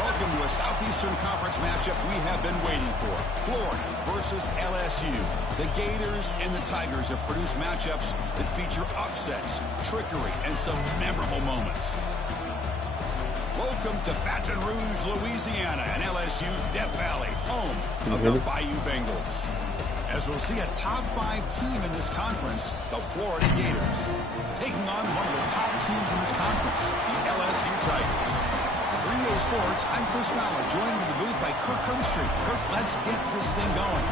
Welcome to a Southeastern Conference matchup we have been waiting for. Florida versus LSU. The Gators and the Tigers have produced matchups that feature upsets, trickery, and some memorable moments. Welcome to Baton Rouge, Louisiana, and LSU's Death Valley, home of the Bayou Bengals. As we'll see a top 5 team in this conference, the Florida Gators, taking on one of the top teams in this conference, the LSU Tigers. For EA Sports, I'm Chris Fowler, joined in the booth by Kirk Herbstreit. Kirk, let's get this thing going.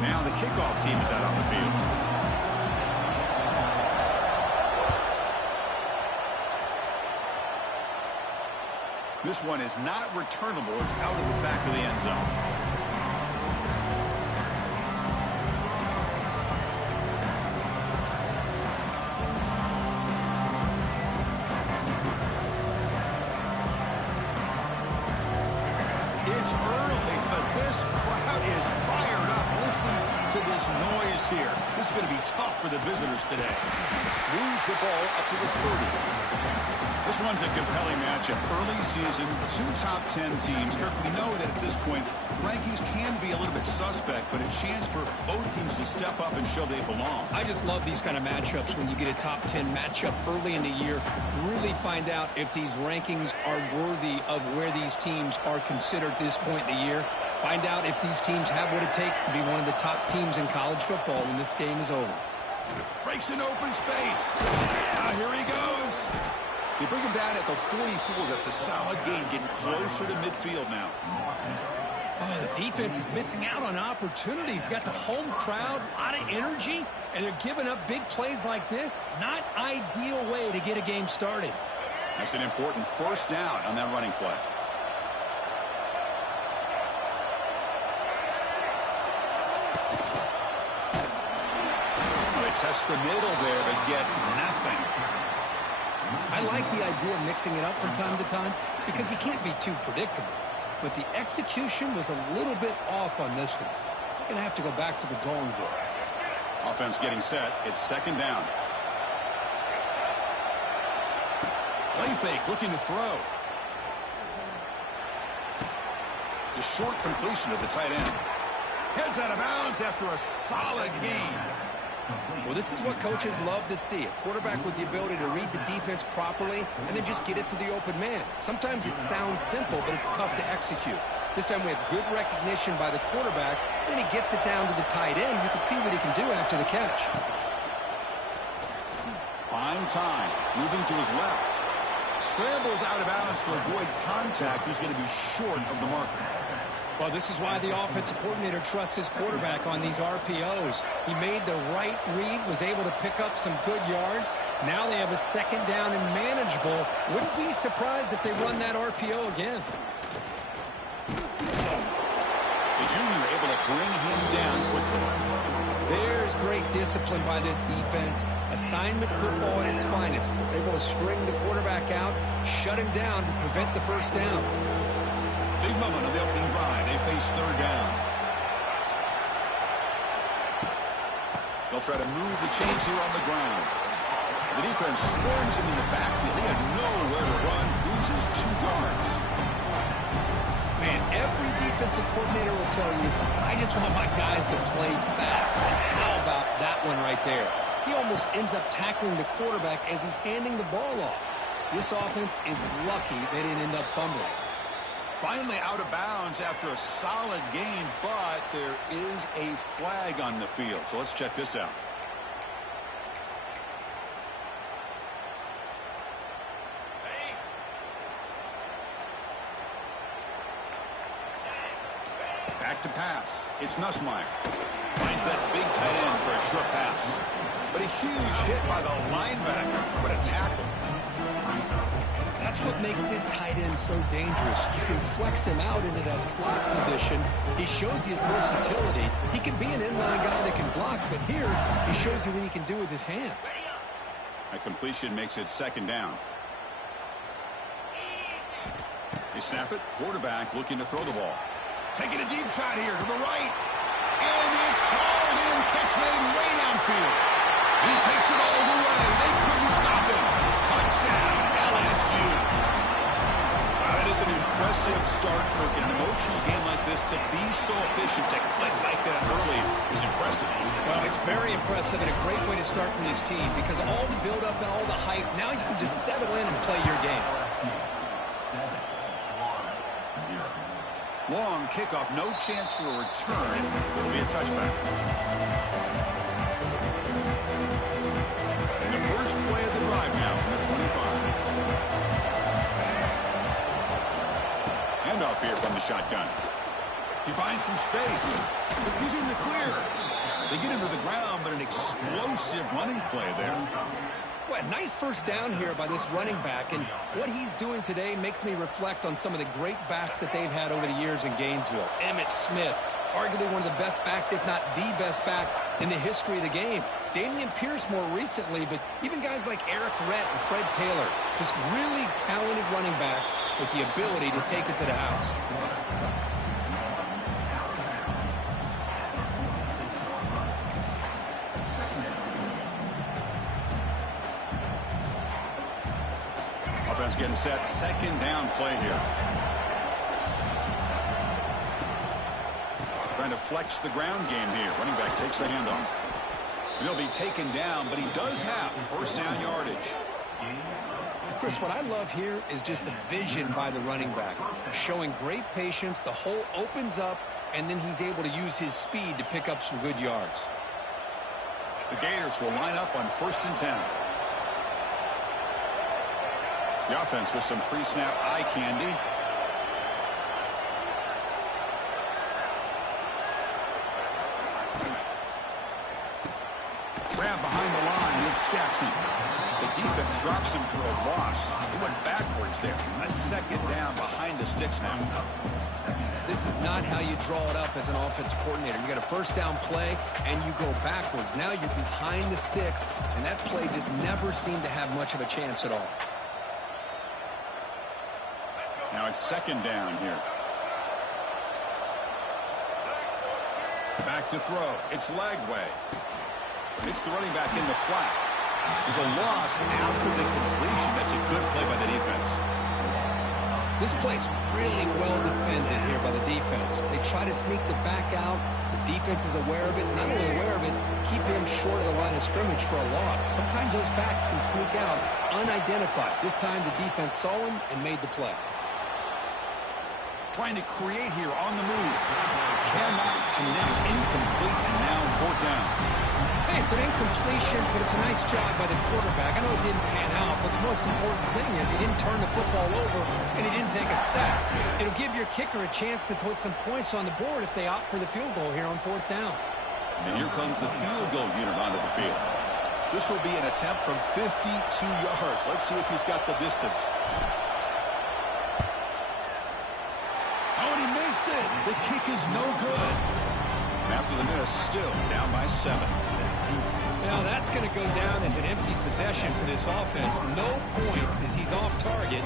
Now the kickoff team is out on the field. This one is not returnable. It's out of the back of the end zone. It's early, but this crowd is fired up. Listen to this noise here. This is going to be tough for the visitors today. Moves the ball up to the 30. This one's a compelling matchup. Early season, 2 top 10 teams. Kirk, we know that at this point, the rankings can be a little bit suspect, but a chance for both teams to step up and show they belong. I just love these kind of matchups when you get a top 10 matchup early in the year. Really find out if these rankings are worthy of where these teams are considered at this point in the year. Find out if these teams have what it takes to be one of the top teams in college football when this game is over. Breaks an open space. Yeah, here he goes. They bring him down at the 44. That's a solid gain, getting closer to midfield now. Oh, the defense is missing out on opportunities. Got the home crowd, a lot of energy, and they're giving up big plays like this. Not ideal way to get a game started. That's an important first down on that running play. They test the middle there, but get nothing. I like the idea of mixing it up from time to time because he can't be too predictable. But the execution was a little bit off on this one. You're going to have to go back to the drawing board. Offense getting set. It's second down. Play fake, looking to throw. It's a short completion to the tight end. Heads out of bounds after a solid gain. Well, this is what coaches love to see. A quarterback with the ability to read the defense properly and then just get it to the open man. Sometimes it sounds simple, but it's tough to execute. This time we have good recognition by the quarterback. Then he gets it down to the tight end. You can see what he can do after the catch. Fine time. Moving to his left. Scrambles out of bounds to avoid contact. He's going to be short of the marker. Well, this is why the offensive coordinator trusts his quarterback on these RPOs. He made the right read, was able to pick up some good yards. Now they have a second down and manageable. Wouldn't be surprised if they run that RPO again. The junior able to bring him down quickly. There's great discipline by this defense. Assignment football at its finest. Able to string the quarterback out, shut him down to prevent the first down. Big moment of the opening drive. They face third down. They'll try to move the chains here on the ground. The defense swarms him in the backfield. He had nowhere to run. Loses 2 yards. Man, every defensive coordinator will tell you, I just want my guys to play fast. And how about that one right there? He almost ends up tackling the quarterback as he's handing the ball off. This offense is lucky they didn't end up fumbling. Finally out of bounds after a solid gain, but there is a flag on the field. So let's check this out. Back to pass. It's Nussmeier. Finds that big tight end for a short pass. But a huge hit by the linebacker. What a tackle. That's what makes this tight end so dangerous. You can flex him out into that slot position. He shows you his versatility. He can be an inline guy that can block, but here he shows you what he can do with his hands. A completion makes it second down. They snap it. Quarterback looking to throw the ball. Taking a deep shot here to the right. And it's hauled in. Catch made way downfield. He takes it all the way. They couldn't stop him. Touchdown, LSU. Wow, that is an impressive start, Kirk. In an emotional game like this, to be so efficient, to click like that early is impressive. Well, it's very impressive and a great way to start for this team because all the build-up and all the hype, now you can just settle in and play your game. Long kickoff, no chance for a return. It'll be a touchback. And the first play of the drive now from the 25. Handoff here from the shotgun. He finds some space. He's in the clear. They get him to the ground, but an explosive running play there. Well, nice first down here by this running back, and what he's doing today makes me reflect on some of the great backs that they've had over the years in Gainesville. Emmitt Smith, arguably one of the best backs, if not the best back in the history of the game. Damian Pierce more recently, but even guys like Eric Rhett and Fred Taylor, just really talented running backs with the ability to take it to the house. Offense getting set. Second down play here. Trying to flex the ground game here. Running back takes the handoff. And he'll be taken down, but he does have first down yardage. Chris, what I love here is just the vision by the running back. Showing great patience. The hole opens up, and then he's able to use his speed to pick up some good yards. The Gators will line up on 1st and 10. The offense with some pre-snap eye candy. Grab behind the line. It's Jackson. The defense drops him for a loss. He went backwards there. A second down behind the sticks now. This is not how you draw it up as an offensive coordinator. You got a first down play, and you go backwards. Now you're behind the sticks, and that play just never seemed to have much of a chance at all. Now it's second down here. Back to throw. It's Lagway. It's the running back in the flat. There's a loss after the completion. That's a good play by the defense. This play's really well defended here by the defense. They try to sneak the back out. The defense is aware of it. Not only aware of it, keep him short of the line of scrimmage for a loss. Sometimes those backs can sneak out unidentified. This time the defense saw him and made the play. Trying to create here on the move. Cannot connect. Incomplete, and now 4th down. Hey, it's an incompletion, but it's a nice job by the quarterback. I know it didn't pan out, but the most important thing is he didn't turn the football over, and he didn't take a sack. It'll give your kicker a chance to put some points on the board if they opt for the field goal here on 4th down. And here comes the field goal unit onto the field. This will be an attempt from 52 yards. Let's see if he's got the distance. The kick is no good. After the miss, still down by 7. Now that's going to go down as an empty possession for this offense. No points as he's off target.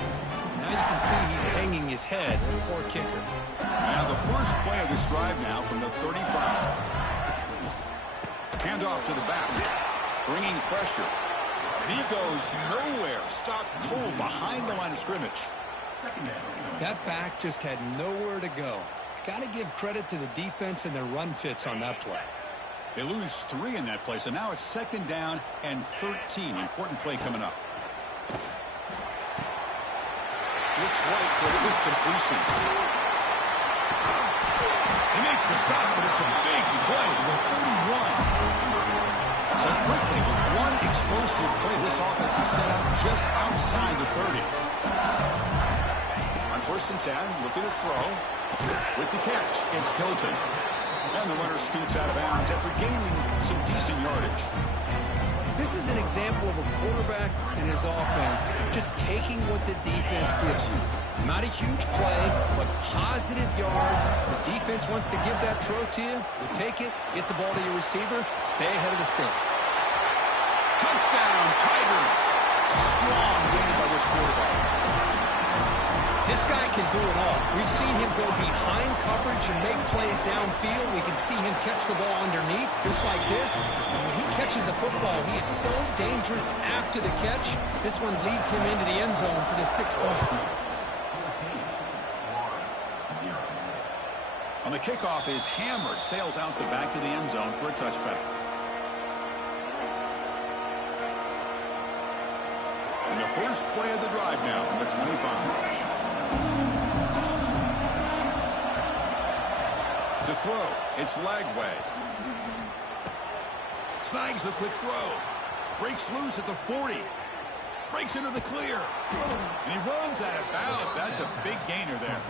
Now you can see he's hanging his head. Poor kicker. Now the first play of this drive now from the 35. Handoff to the back. Bringing pressure. And he goes nowhere. Stopped cold behind the line of scrimmage. That back just had nowhere to go. Got to give credit to the defense and their run fits on that play. They lose 3 in that play, so now it's second down and 13. Important play coming up. Looks right for the good completion. They make the stop, but it's a big play with 31. So quickly, with one explosive play, this offense is set up just outside the 30. On 1st and 10, looking to throw. With the catch, it's Hilton. And the runner scoots out of bounds after gaining some decent yardage. This is an example of a quarterback and his offense just taking what the defense gives you. Not a huge play, but positive yards. The defense wants to give that throw to you. You take it, get the ball to your receiver, stay ahead of the sticks. Touchdown, Tigers. Strong game by this quarterback. This guy can do it all. We've seen him go behind coverage and make plays downfield. We can see him catch the ball underneath, just like this. And when he catches a football, he is so dangerous after the catch. This one leads him into the end zone for the 6 points. On the kickoff is hammered, sails out the back of the end zone for a touchback. And the first play of the drive now from the 25. To throw, it's Lagway. Snags the quick throw. Breaks loose at the 40. Breaks into the clear. And he runs out of bounds. That's a big gainer there.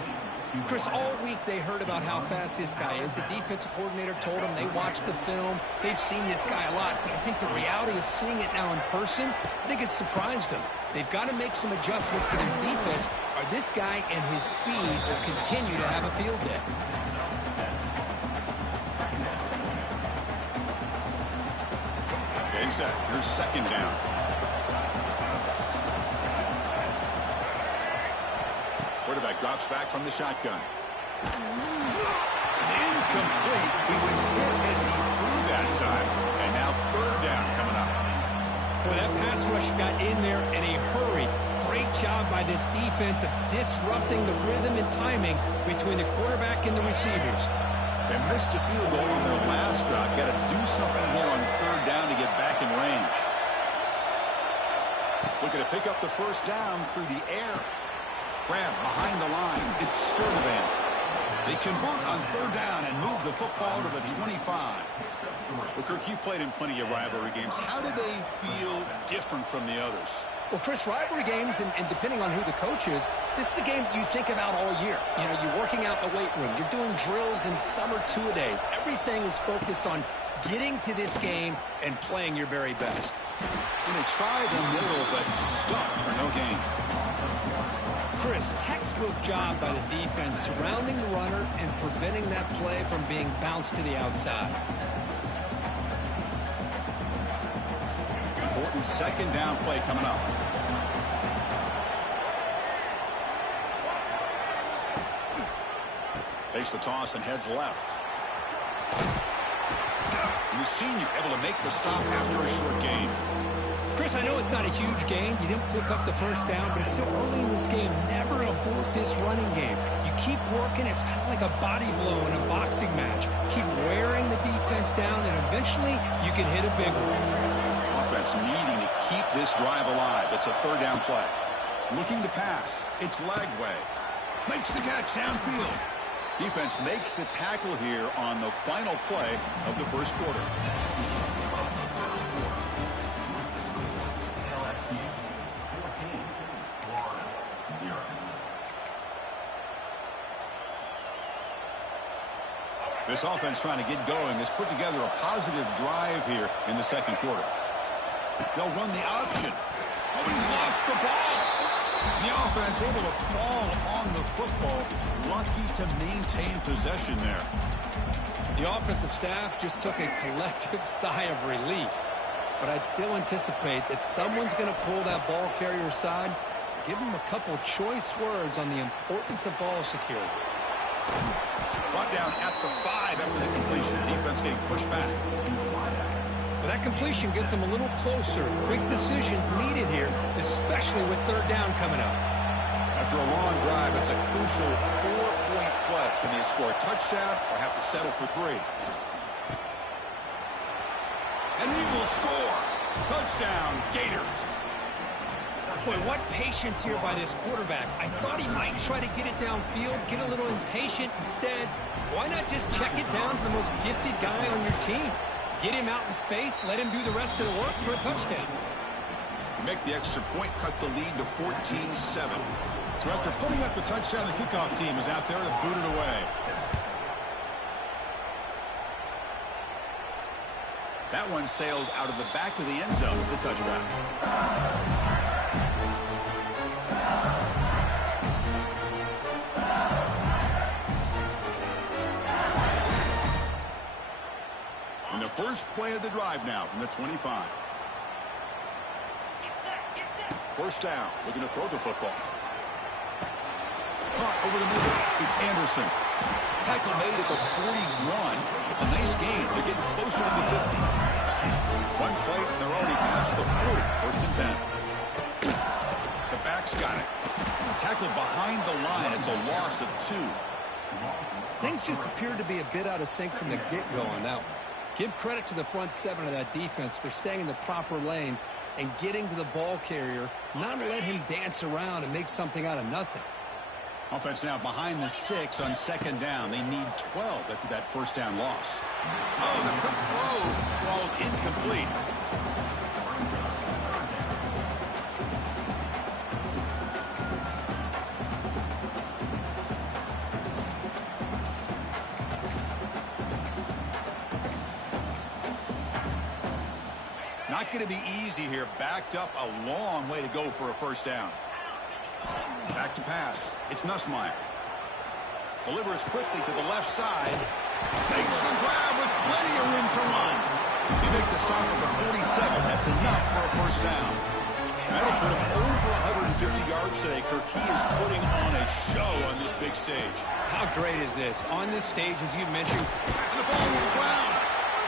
Chris, all week they heard about how fast this guy is. The defensive coordinator told them they watched the film. They've seen this guy a lot. But I think the reality of seeing it now in person, I think it's surprised them. They've got to make some adjustments to their defense, or this guy and his speed will continue to have a field day. Getting set. Here's second down. Quarterback drops back from the shotgun. It's incomplete. He was hit as he threw that time. And now third down coming up. Boy, that pass rush got in there in a hurry. Great job by this defense of disrupting the rhythm and timing between the quarterback and the receivers. They missed a field goal on their last drive. Got to do something here on third down to get back in range. Looking to pick up the first down through the air. Grab behind the line. It's Sturdivant. They convert on third down and move the football to the 25. Well, Kirk, you played in plenty of rivalry games. How do they feel different from the others? Well, Chris, rivalry games, and depending on who the coach is, this is a game you think about all year. You know, you're working out in the weight room. You're doing drills in summer two-a-days. Everything is focused on getting to this game and playing your very best. And they try the middle, but stuck for no gain. Chris, textbook job by the defense surrounding the runner and preventing that play from being bounced to the outside. Important second down play coming up. Takes the toss and heads left. And the senior able to make the stop after a short gain. Chris, I know it's not a huge gain. You didn't pick up the first down, but it's still early in this game. Never abort this running game. You keep working. It's kind of like a body blow in a boxing match. Keep wearing the defense down, and eventually you can hit a big one. Offense needing to keep this drive alive. It's a third down play. Looking to pass. It's Lagway. Makes the catch downfield. Defense makes the tackle here on the final play of the first quarter. This offense trying to get going has put together a positive drive here in the second quarter. They'll run the option. Oh, he's lost the ball. The offense able to fall on the football. Lucky to maintain possession there. The offensive staff just took a collective sigh of relief. But I'd still anticipate that someone's going to pull that ball carrier aside. Give him a couple choice words on the importance of ball security. Brought down at the 5 after the completion. Defense getting pushed back. Well, that completion gets them a little closer. Quick decisions needed here, especially with third down coming up. After a long drive, it's a crucial 4-point play. Can they score a touchdown or have to settle for 3? And he will score. Touchdown, Gators. Boy, what patience here by this quarterback. I thought he might try to get it downfield, get a little impatient. Instead, why not just check it down to the most gifted guy on your team? Get him out in space, let him do the rest of the work for a touchdown. Make the extra point, cut the lead to 14-7. So after putting up the touchdown, the kickoff team is out there to boot it away. That one sails out of the back of the end zone with the touchback. And the first play of the drive now from the 25. First down, looking to throw the football. Caught over the middle. It's Anderson. Tackle made at the 41. It's a nice gain. They're getting closer to the 50. One play, and they're already past the 40. First and 10. The back's got it. Tackle behind the line. It's a loss of 2. Things just appeared to be a bit out of sync from the get-go on that one. Give credit to the front 7 of that defense for staying in the proper lanes and getting to the ball carrier, not let him dance around and make something out of nothing. Offense now behind the 6 on second down. They need 12 after that first down loss. Oh, the quick throw falls incomplete. Not going to be easy here. Backed up a long way to go for a first down. Back to pass. It's Nussmeier. Delivers quickly to the left side. Makes the grab with plenty of room to run. He makes the stop at the 47. That's enough for a first down. That'll put him over 150 yards today. Kirk, he is putting on a show on this big stage. How great is this? On this stage, as you mentioned. And the ball to the ground.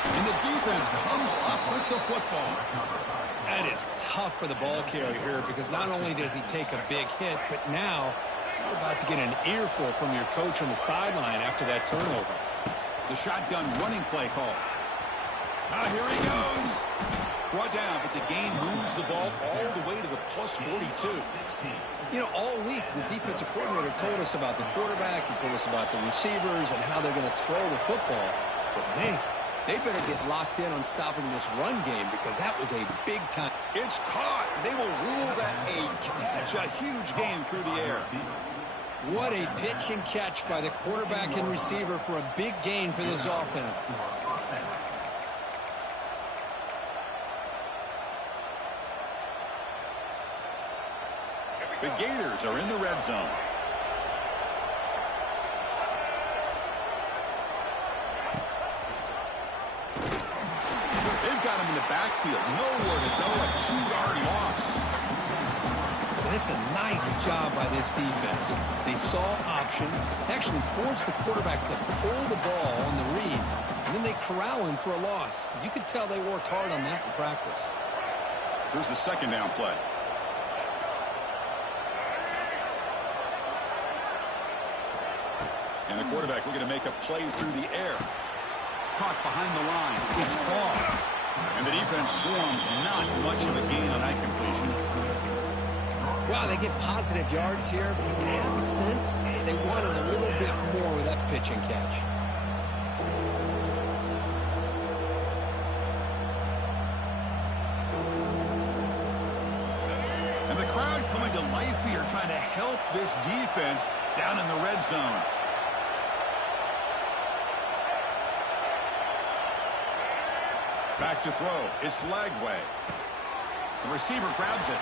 And the defense comes up with the football. That is tough for the ball carrier here because not only does he take a big hit, but now you're about to get an earful from your coach on the sideline after that turnover. The shotgun running play call. Here he goes. Brought down, but the game moves the ball all the way to the plus 42. You know, all week the defensive coordinator told us about the quarterback. He told us about the receivers and how they're going to throw the football. But, man, they better get locked in on stopping this run game because that was a big time. It's caught. They will rule that a catch. A huge game through the air. What a pitch and catch by the quarterback and receiver for a big gain for this offense. The Gators are in the red zone. In the backfield, nowhere to go, a 2-yard loss. And it's a nice job by this defense. They saw option, actually forced the quarterback to pull the ball on the read, and then they corral him for a loss. You could tell they worked hard on that in practice. Here's the second down play. And the quarterback looking to make a play through the air. Caught behind the line. It's ball. And the defense swarms, not much of a gain on that completion. Wow, they get positive yards here, but you have a sense they wanted a little bit more with that pitch and catch. And the crowd coming to life here, trying to help this defense down in the red zone. Back to throw. It's Lagway. The receiver grabs it.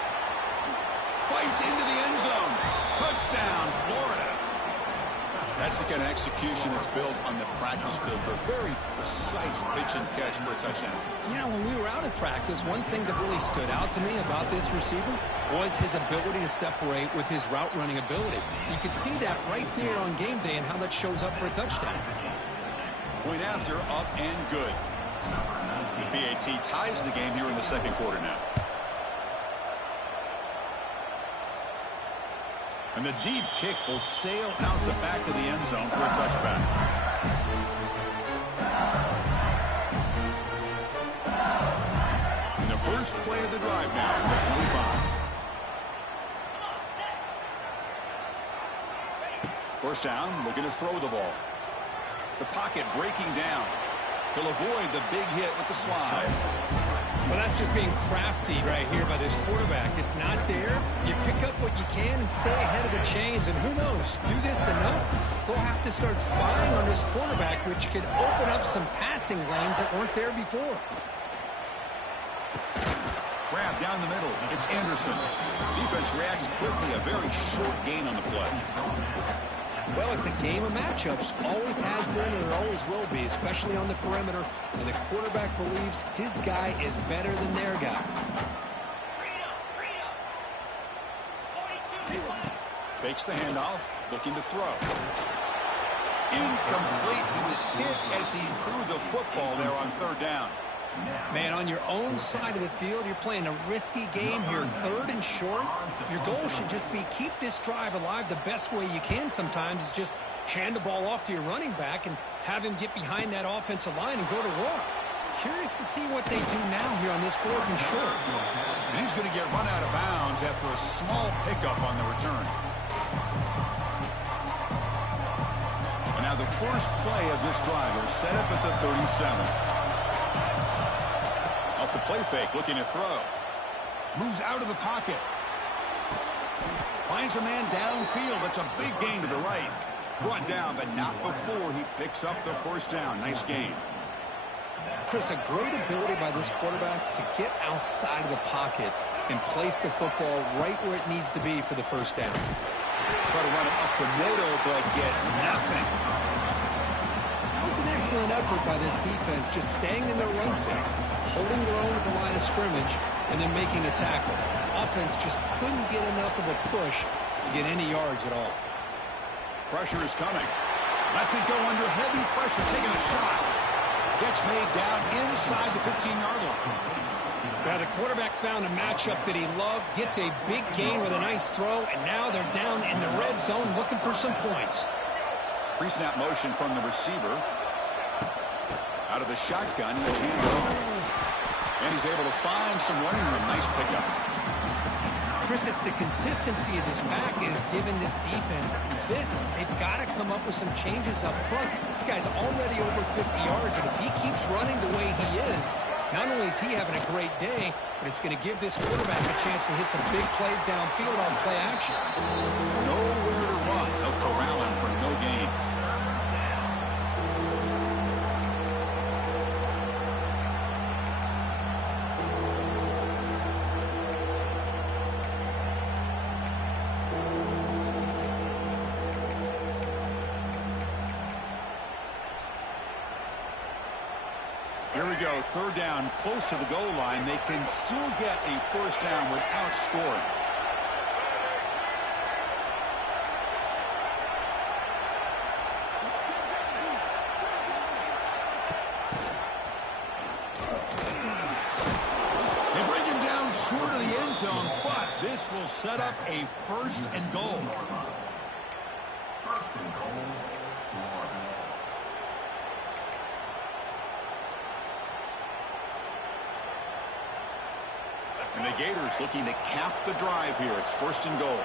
Fights into the end zone. Touchdown, Florida. That's the kind of execution that's built on the practice field. A very precise pitch and catch for a touchdown. You know, when we were out at practice, one thing that really stood out to me about this receiver was his ability to separate with his route running ability. You could see that right here on game day and how that shows up for a touchdown. Point after, up and good. The PAT ties the game here in the second quarter now. And the deep kick will sail out the back of the end zone for a touchback. And the first play of the drive now from the 25. First down, looking to throw the ball. The pocket breaking down. He'll avoid the big hit with the slide. Well, that's just being crafty right here by this quarterback. It's not there. You pick up what you can and stay ahead of the chains. And who knows, do this enough, they'll have to start spying on this quarterback, which could open up some passing lanes that weren't there before. Grab down the middle. It's Anderson. Defense reacts quickly. A very short gain on the play. Well, it's a game of matchups. Always has been and it always will be, especially on the perimeter. And the quarterback believes his guy is better than their guy. Fakes the handoff, looking to throw. Incomplete. He was hit as he threw the football there on third down. Man, on your own side of the field, you're playing a risky game here, third and short. Your goal should just be keep this drive alive the best way you can sometimes is just hand the ball off to your running back and have him get behind that offensive line and go to work. Curious to see what they do now here on this fourth and short. And he's going to get run out of bounds after a small pickup on the return. And now the first play of this drive is set up at the 37. Off the play fake, looking to throw. Moves out of the pocket. Finds a man downfield. That's a big gain to the right. Brought down, but not before he picks up the first down. Nice gain. Chris, a great ability by this quarterback to get outside of the pocket and place the football right where it needs to be for the first down. Try to run it up the middle, but get nothing. That was an excellent effort by this defense, just staying in their run fix, holding their own at the line of scrimmage, and then making a tackle. Offense just couldn't get enough of a push to get any yards at all. Pressure is coming. Lets it go under heavy pressure, taking a shot. Gets made down inside the 15-yard line. Now the quarterback found a matchup that he loved, gets a big gain with a nice throw, and now they're down in the red zone looking for some points. Pre-snap motion from the receiver. Out of the shotgun, he'll hand it off. And he's able to find some running room. Nice pickup. Chris, it's the consistency of this back is giving this defense fits. They've got to come up with some changes up front. This guy's already over 50 yards, and if he keeps running the way he is, not only is he having a great day, but it's going to give this quarterback a chance to hit some big plays downfield on play action. Nowhere to run. They'll corral him for no gain. Here we go, third down, close to the goal line. They can still get a first down without scoring. They bring him down short of the end zone, but this will set up a first and goal. First and goal. And the Gators looking to cap the drive here. It's first and goal.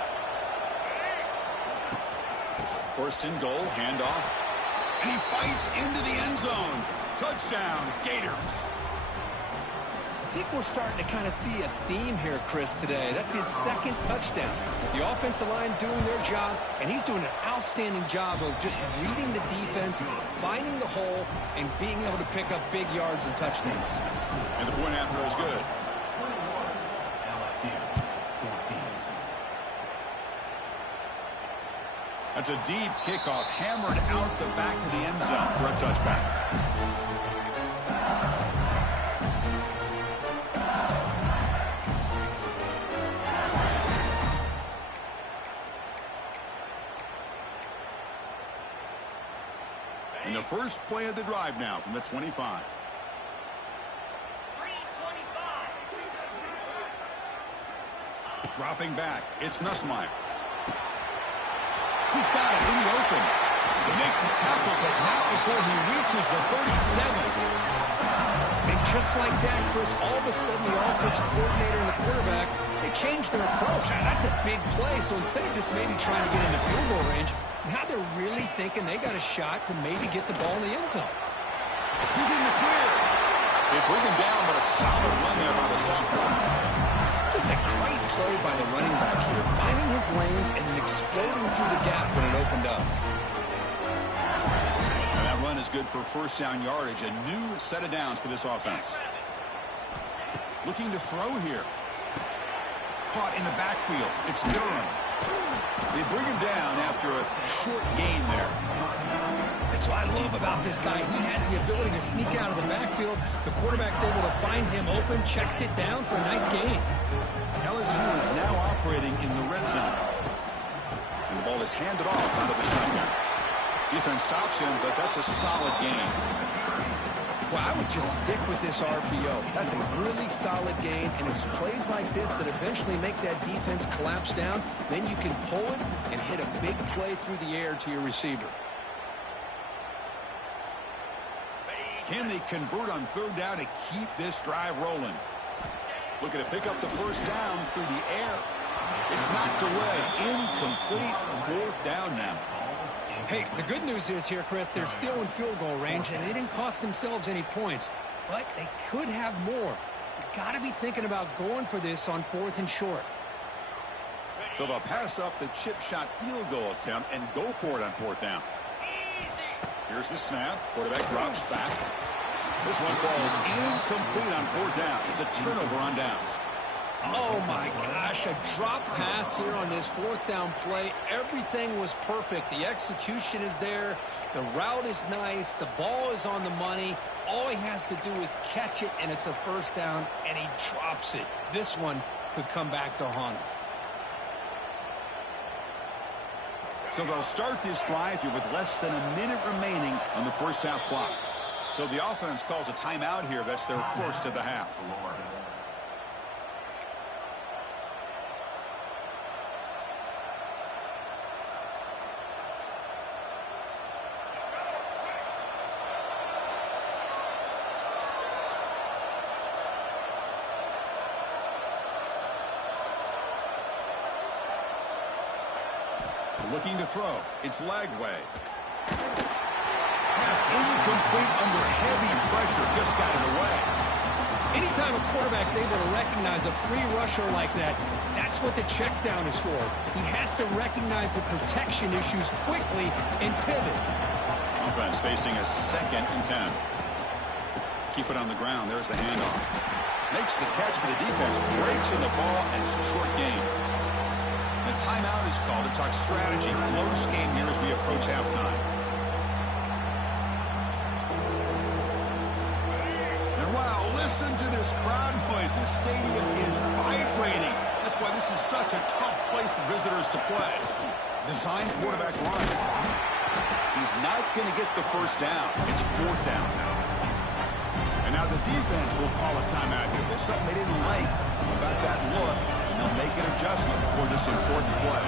First and goal, handoff. And he fights into the end zone. Touchdown, Gators. I think we're starting to kind of see a theme here, Chris, today. That's his second touchdown. The offensive line doing their job, and he's doing an outstanding job of just reading the defense, finding the hole, and being able to pick up big yards and touchdowns. And the point after is good. That's a deep kickoff, hammered out the back of the end zone for a touchback. And the first play of the drive now from the 25. Dropping back, it's Nussmeier. He's got it in the open. They make the tackle, but not before he reaches the 37. And just like that, Chris, all of a sudden the offensive coordinator and the quarterback, they changed their approach. Now, that's a big play, so instead of just maybe trying to get into field goal range, now they're really thinking they got a shot to maybe get the ball in the end zone. He's in the clear. They bring him down, but a solid run there by the sophomore. Just a great play by the running back here, finding his lanes and then exploding through the gap when it opened up. And that run is good for first down yardage, a new set of downs for this offense. Looking to throw here. Caught in the backfield. It's Durham. They bring him down after a short gain there. That's what I love about this guy. He has the ability to sneak out of the backfield. The quarterback's able to find him open, checks it down for a nice gain. LSU is now operating in the red zone. And the ball is handed off out of the shotgun. Defense stops him, but that's a solid gain. Well, I would just stick with this RPO. That's a really solid gain, and it's plays like this that eventually make that defense collapse down. Then you can pull it and hit a big play through the air to your receiver. Can they convert on third down to keep this drive rolling? Looking to pick up the first down through the air. It's knocked away. Incomplete. Fourth down now. Hey, the good news is here, Chris, they're still in field goal range, and they didn't cost themselves any points. But they could have more. You got to be thinking about going for this on 4th and short. So they'll pass up the chip shot field goal attempt and go for it on 4th down. Here's the snap. Quarterback drops back. This one falls incomplete on 4th down. It's a turnover on downs. Oh, my gosh, a drop pass here on this 4th down play. Everything was perfect. The execution is there. The route is nice. The ball is on the money. All he has to do is catch it, and it's a first down, and he drops it. This one could come back to haunt him. So they'll start this drive here with less than a minute remaining on the first half clock. So the offense calls a timeout here. That's their first of the half. Looking to throw. It's Lagway. Pass incomplete under heavy pressure. Just got it away. Anytime a quarterback's able to recognize a free rusher like that, that's what the check down is for. He has to recognize the protection issues quickly and pivot. Offense facing a 2nd and 10. Keep it on the ground. There's the handoff. Makes the catch, but the defense breaks in the ball, and it's a short gain. A timeout is called to talk strategy. Close game here as we approach halftime. And wow, listen to this crowd noise. This stadium is vibrating. That's why this is such a tough place for visitors to play. Design quarterback run. He's not going to get the first down. It's 4th down now. And now the defense will call a timeout here. There's something they didn't like about that look. They'll make an adjustment for this important play.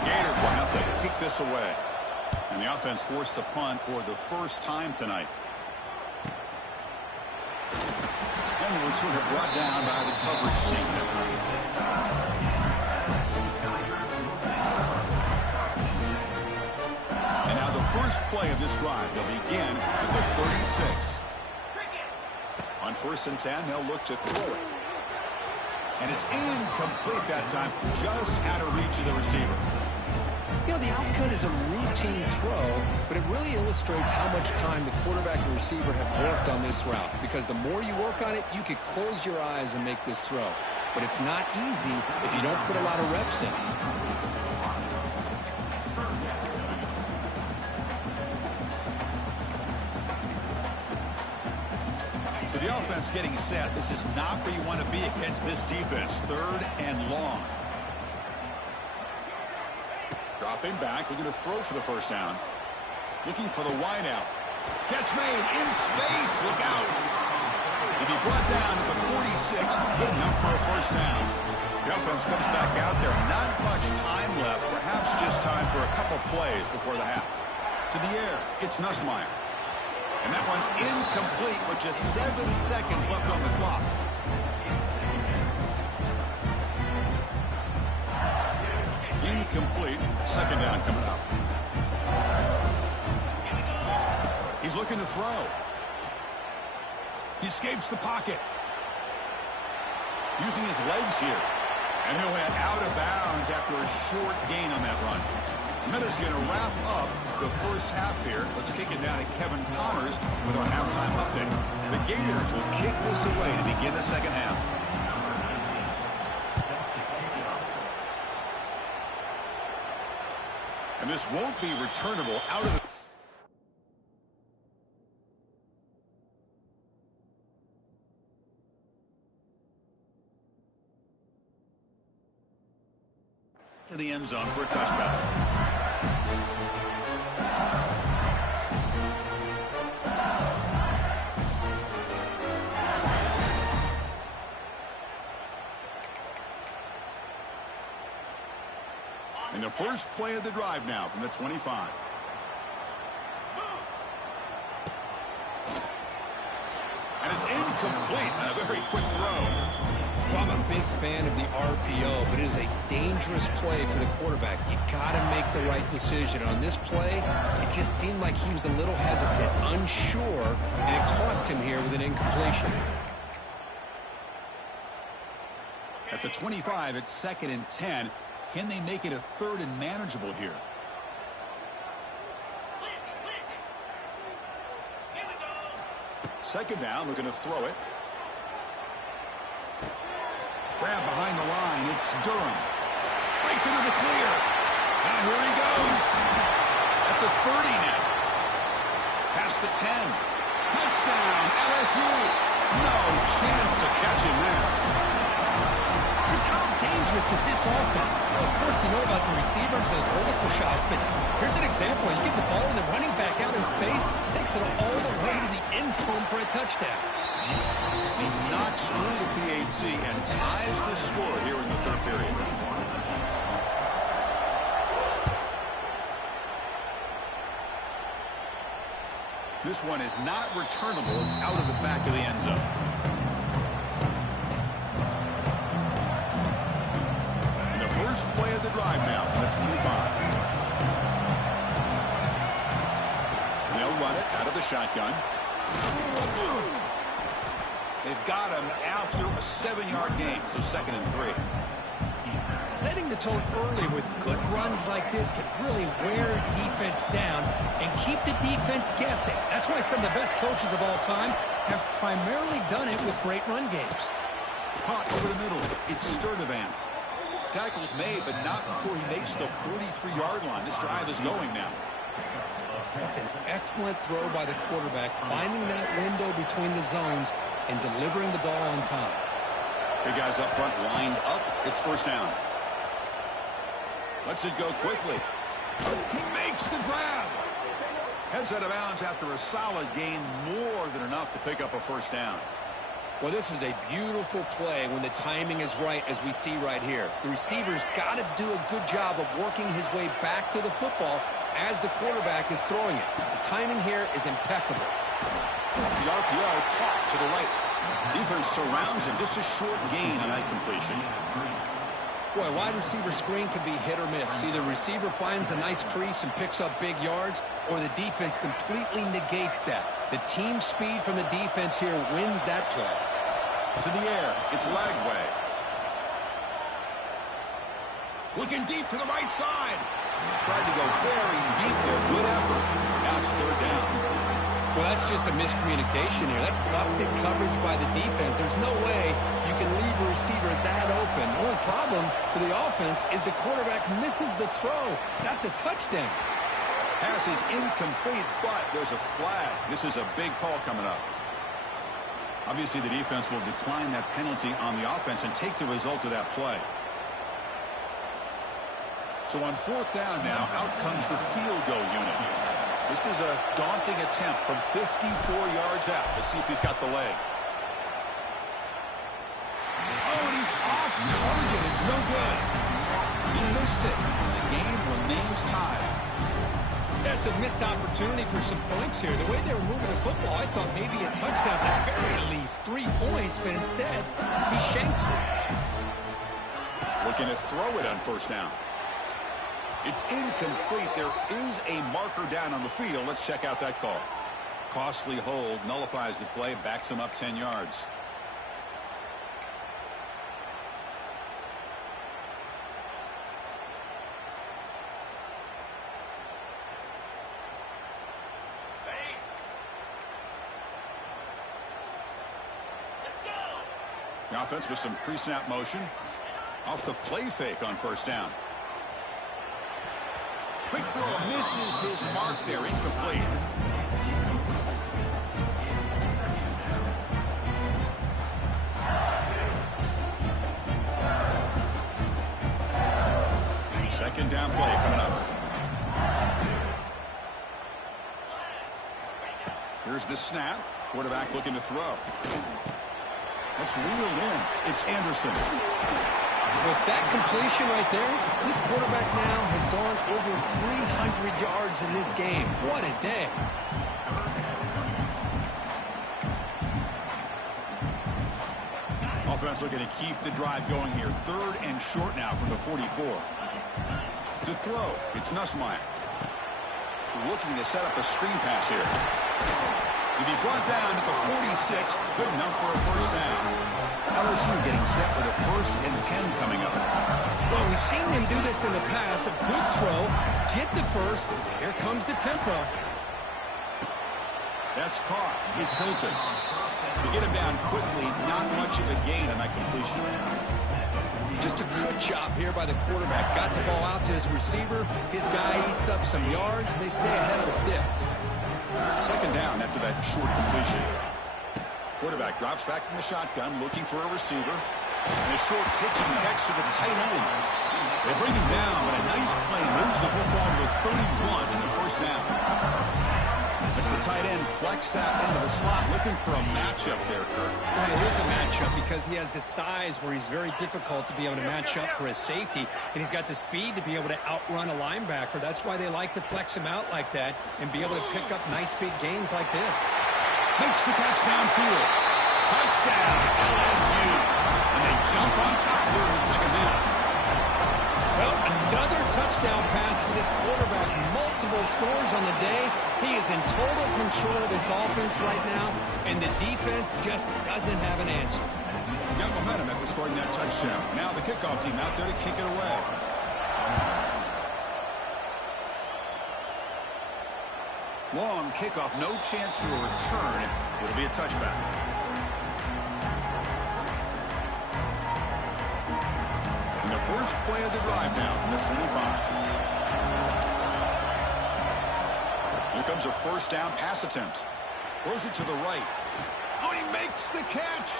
The Gators will have to kick this away. And the offense forced to punt for the first time tonight. And the returner brought down by the coverage team. And now the first play of this drive. They'll begin with the 36. On 1st and 10, they'll look to throw it. And it's incomplete that time, just out of reach of the receiver. You know, the outcut is a routine throw, but it really illustrates how much time the quarterback and receiver have worked on this route. Because the more you work on it, you could close your eyes and make this throw. But it's not easy if you don't put a lot of reps in. So the offense getting set. This is not where you want to be against this defense. 3rd and long. Dropping back. Looking to throw for the first down. Looking for the wide out. Catch made in space. Look out. He'll be brought down to the 46. Good enough for a first down. The offense comes back out there. Not much time left. Perhaps just time for a couple plays before the half. To the air. It's Nussmeier. And that one's incomplete with just 7 seconds left on the clock. Incomplete. 2nd down coming up. He's looking to throw. He escapes the pocket. Using his legs here. And he'll head out of bounds after a short gain on that run. Miller's going to wrap up the first half here. Let's kick it down to Kevin Connors with our halftime update. The Gators will kick this away to begin the second half. And this won't be returnable out of the end zone for a touchdown. And the first play of the drive now from the 25. And it's incomplete and a very quick throw. Well, I'm a big fan of the RPO, but it is a dangerous play for the quarterback. You got to make the right decision. On this play, it just seemed like he was a little hesitant, unsure, and it cost him here with an incompletion. At the 25, it's 2nd and 10. Can they make it a 3rd and manageable here? Second down, looking to throw it. Grab behind the line. It's Durham. Breaks into the clear. Now here he goes. At the 30 now. Past the 10. Touchdown, LSU. No chance to catch him there. Just how dangerous is this offense? Well, of course, you know about the receivers, those vertical shots, but here's an example. You get the ball and the running back out in space, takes it all the way to the end zone for a touchdown. He knocks through the PAT and ties the score here in the 3rd period. This one is not returnable. It's out of the back of the end zone. And the first play of the drive now from the 25. They'll run it out of the shotgun. They've got him after a 7-yard gain, so 2nd and 3. Setting the tone early with good runs like this can really wear defense down and keep the defense guessing. That's why some of the best coaches of all time have primarily done it with great run games. Caught over the middle. It's Sturdivant. Tackle's made, but not before he makes the 43-yard line. This drive is going now. That's an excellent throw by the quarterback, finding that window between the zones and delivering the ball on time. Big guys up front lined up. It's first down. Lets it go quickly. He makes the grab. Heads out of bounds after a solid gain, more than enough to pick up a first down. Well, this is a beautiful play when the timing is right, as we see right here. The receiver's got to do a good job of working his way back to the football as the quarterback is throwing it. The timing here is impeccable. Off the RPO, caught to the right. Defense surrounds him. Just a short gain on that completion. Boy, wide receiver screen can be hit or miss. Either receiver finds a nice crease and picks up big yards, or the defense completely negates that. The team speed from the defense here wins that play. To the air. It's Lagway. Looking deep to the right side. Tried to go very deep there. Good effort. Now it's 3rd down. Well, that's just a miscommunication here. That's busted coverage by the defense. There's no way you can leave a receiver that open. The only problem for the offense is the quarterback misses the throw. That's a touchdown. Pass is incomplete, but there's a flag. This is a big call coming up. Obviously, the defense will decline that penalty on the offense and take the result of that play. So on 4th down now, out comes the field goal unit. This is a daunting attempt from 54 yards out. Let's see if he's got the leg. Oh, and he's off target. It's no good. He missed it. The game remains tied. That's a missed opportunity for some points here. The way they were moving the football, I thought maybe a touchdown, at very least 3 points, but instead, he shanks it. Looking to throw it on 1st down. It's incomplete. There is a marker down on the field. Let's check out that call. Costly hold, nullifies the play, backs him up 10 yards. The offense with some pre-snap motion. Off the play fake on first down. Quick throw misses his mark there. Incomplete. Second down play coming up. Here's the snap. Quarterback looking to throw. That's reeled in. It's Anderson. With that completion right there, this quarterback now has gone over 300 yards in this game. What a day. Offense looking to keep the drive going here. Third and short now from the 44. To throw, it's Nussmeier. Looking to set up a screen pass here. To be brought down at the 46, good enough for a first down. LSU getting set with a 1st and 10 coming up. Well, we've seen them do this in the past. A good throw, get the first, and here comes the tempo. That's caught. It's Hilton. To get him down quickly, not much of a gain on that completion. Just a good job here by the quarterback. Got the ball out to his receiver. His guy eats up some yards, and they stay ahead of the sticks. Second down after that short completion. Quarterback drops back from the shotgun, looking for a receiver. And a short pitching catch to the tight end. They bring him down, but a nice play moves the football to the 31 in the first down. That's the tight end flexed out into the slot, looking for a matchup there, Kurt. Well, it is a matchup because he has the size where he's very difficult to be able to match up for his safety, and he's got the speed to be able to outrun a linebacker. That's why they like to flex him out like that and be able to pick up nice big gains like this. Makes the catch downfield. Touchdown, LSU. And they jump on top here in the second half. Well, another touchdown pass for this quarterback. Multiple scores on the day. He is in total control of this offense right now, and the defense just doesn't have an answer. Got momentum after scoring that touchdown. Now the kickoff team out there to kick it away. Long kickoff, no chance for a return. It'll be a touchback. And the first play of the drive now from the 25. Here comes a first down pass attempt. Throws it to the right. Oh, he makes the catch.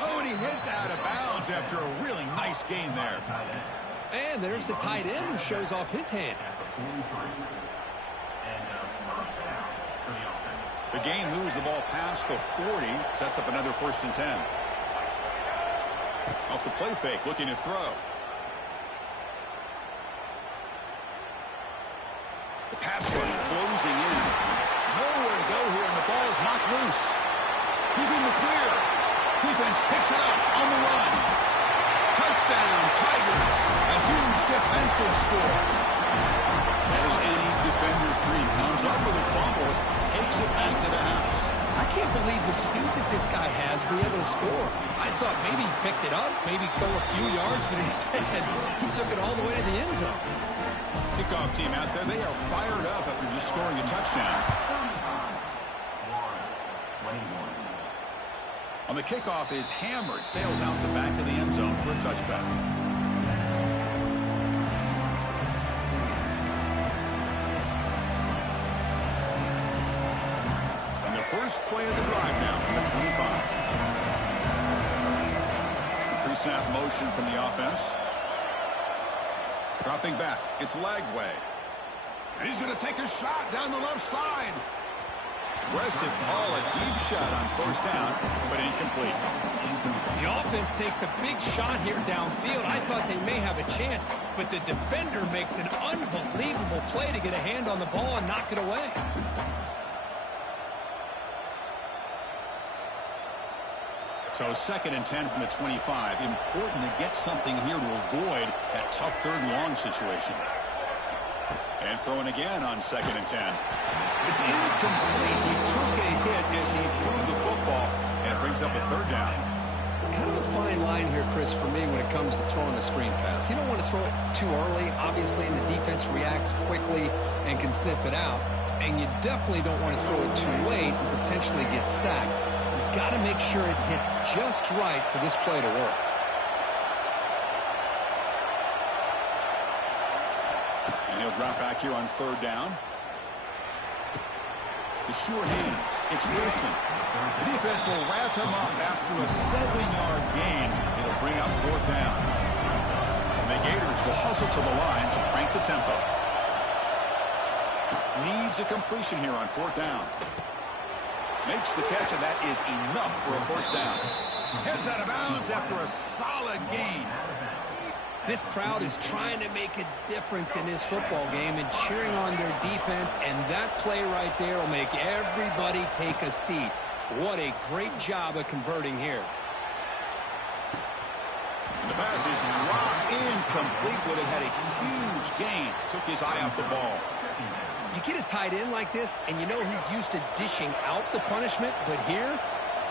Oh, and he hits out of bounds after a really nice gain there. And there's the tight end who shows off his hands. The game moves the ball past the 40, sets up another 1st and 10. Off the play fake, looking to throw. The pass rush closing in. Nowhere to go here, and the ball is knocked loose. He's in the clear. Defense picks it up on the run. Touchdown, Tigers. A huge defensive score. That is any defender's dream. Comes up with a fumble, takes it back to the house. I can't believe the speed that this guy has to be able to score. I thought maybe he picked it up, maybe go a few yards, but instead he took it all the way to the end zone. Kickoff team out there, they are fired up after just scoring a touchdown. On the kickoff is hammered, sails out the back of the end zone for a touchback. And the first play of the drive now from the 25. Pre-snap motion from the offense. Dropping back, it's Lagway. And he's going to take a shot down the left side. Aggressive call, a deep shot on first down, but incomplete. The offense takes a big shot here downfield. I thought they may have a chance, but the defender makes an unbelievable play to get a hand on the ball and knock it away. So 2nd and 10 from the 25. Important to get something here to avoid that tough 3rd and long situation. And throwing again on 2nd and 10. It's incomplete. He took a hit as he threw the football, and it brings up a 3rd down. Kind of a fine line here, Chris, for me when it comes to throwing a screen pass. You don't want to throw it too early, obviously, and the defense reacts quickly and can sniff it out. And you definitely don't want to throw it too late and potentially get sacked. You got to make sure it hits just right for this play to work. And he'll drop back here on third down. The short hands. It's Wilson. The defense will wrap him up after a 7-yard gain. It'll bring up fourth down. And the Gators will hustle to the line to crank the tempo. Needs a completion here on fourth down. Makes the catch, and that is enough for a first down. Heads out of bounds after a solid gain. This crowd is trying to make a difference in this football game and cheering on their defense, and that play right there will make everybody take a seat. What a great job of converting here. And the pass is dropped incomplete, but it had a huge gain. Took his eye off the ball. You get a tight end like this, and you know he's used to dishing out the punishment, but here,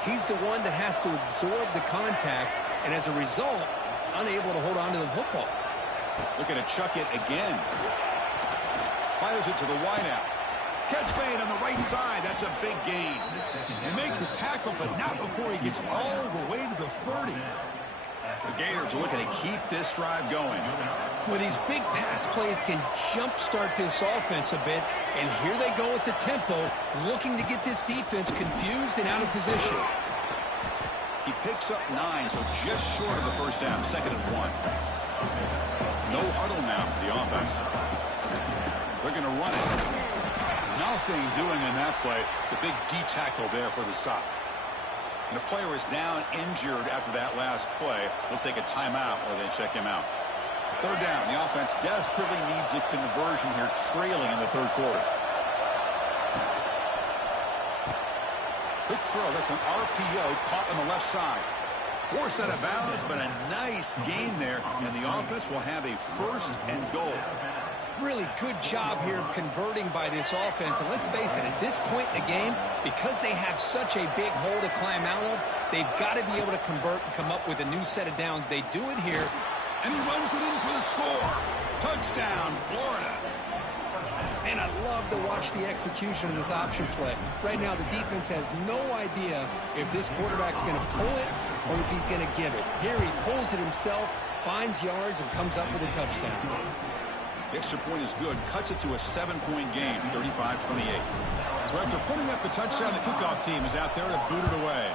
he's the one that has to absorb the contact, and as a result, he's unable to hold on to the football. Looking to chuck it again. Fires it to the wideout. Catch made on the right side. That's a big gain. They make the tackle, but not before he gets all the way to the 30. The Gators are looking to keep this drive going. Well, these big pass plays can jumpstart this offense a bit, and here they go with the tempo, looking to get this defense confused and out of position. He picks up 9, so just short of the first down, 2nd and 1. No huddle now for the offense. They're going to run it. Nothing doing in that play. The big D tackle there for the stop. And the player is down injured after that last play. They'll take a timeout or they check him out. Third down. The offense desperately needs a conversion here, trailing in the third quarter. Quick throw. That's an RPO caught on the left side. Forced out of bounds, but a nice gain there. And the offense will have a 1st and goal. Really good job here of converting by this offense. And let's face it, at this point in the game, because they have such a big hole to climb out of, they've got to be able to convert and come up with a new set of downs. They do it here. And he runs it in for the score. Touchdown, Florida. And I love to watch the execution of this option play. Right now, the defense has no idea if this quarterback's going to pull it or if he's going to give it. Here he pulls it himself, finds yards, and comes up with a touchdown. The extra point is good. Cuts it to a 7-point game, 35-28. So after putting up the touchdown, the kickoff team is out there to boot it away.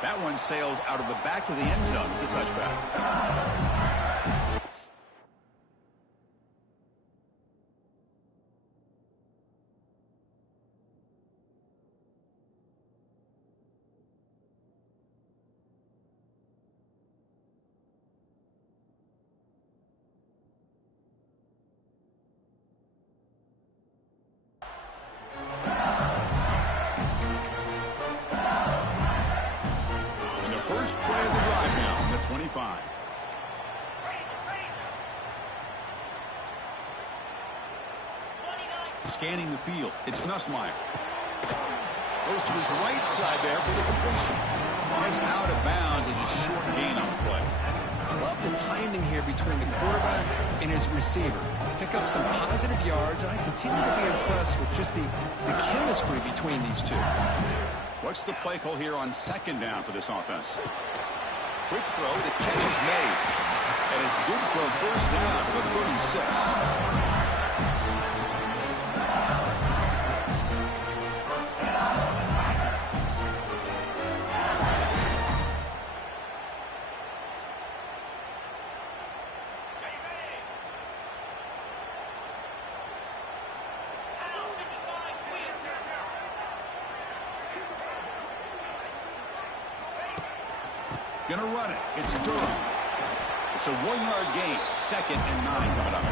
That one sails out of the back of the end zone with the touchback. First play of the drive now from the 25. Scanning the field. It's Nussmeier. Goes to his right side there for the completion. Gets out of bounds as a short gain on the play. I love the timing here between the quarterback and his receiver. Pick up some positive yards, and I continue to be impressed with just the chemistry between these two. What's the play call here on 2nd down for this offense? Quick throw. The catch is made. And it's good for a first down to the 36. Gonna run it. It's Durham. It's a 1-yard gain. 2nd and 9 coming up.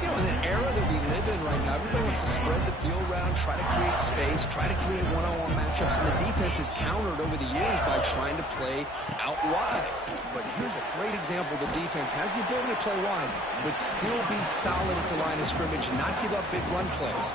You know, in the era that we live in right now, everybody wants to spread the field around, try to create space, try to create one-on-one matchups, and the defense has countered over the years by trying to play out wide. But here's a great example. The defense has the ability to play wide, but still be solid at the line of scrimmage and not give up big run plays.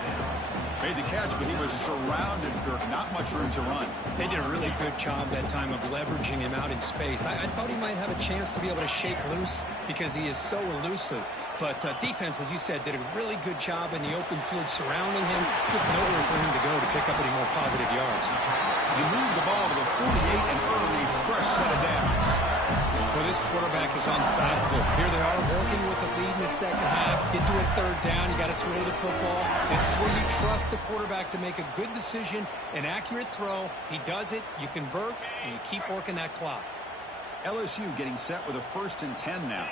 Made the catch, but he was surrounded, Kirk. Not much room to run. They did a really good job that time of leveraging him out in space. I thought he might have a chance to be able to shake loose because he is so elusive. But defense, as you said, did a really good job in the open field surrounding him. Just nowhere for him to go to pick up any more positive yards. You move the ball to the 48 and earn a fresh set of downs. Well, this quarterback is unflappable. Here they are working with the lead in the second half. Get to a third down. You got to throw the football. This is where you trust the quarterback to make a good decision, an accurate throw. He does it, you convert, and you keep working that clock. LSU getting set with a 1st and 10 now.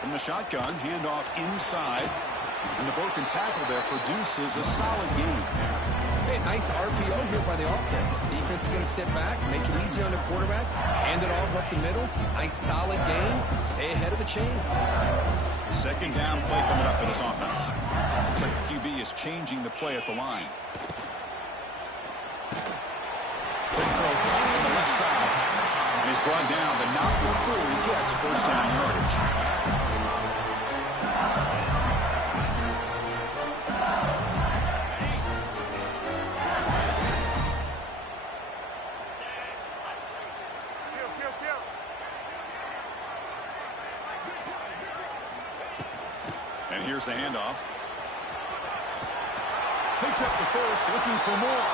From the shotgun, handoff inside. And the broken tackle there produces a solid gain. Hey, nice RPO here by the offense. Defense is going to sit back, make it easy on the quarterback, hand it off up the middle. Nice solid gain. Stay ahead of the chains. Second down play coming up for this offense. Looks like the QB is changing the play at the line. Quick throw caught on the left side. And he's brought down, but not before he gets first down yardage. And here's the handoff. Picks up the first, looking for more.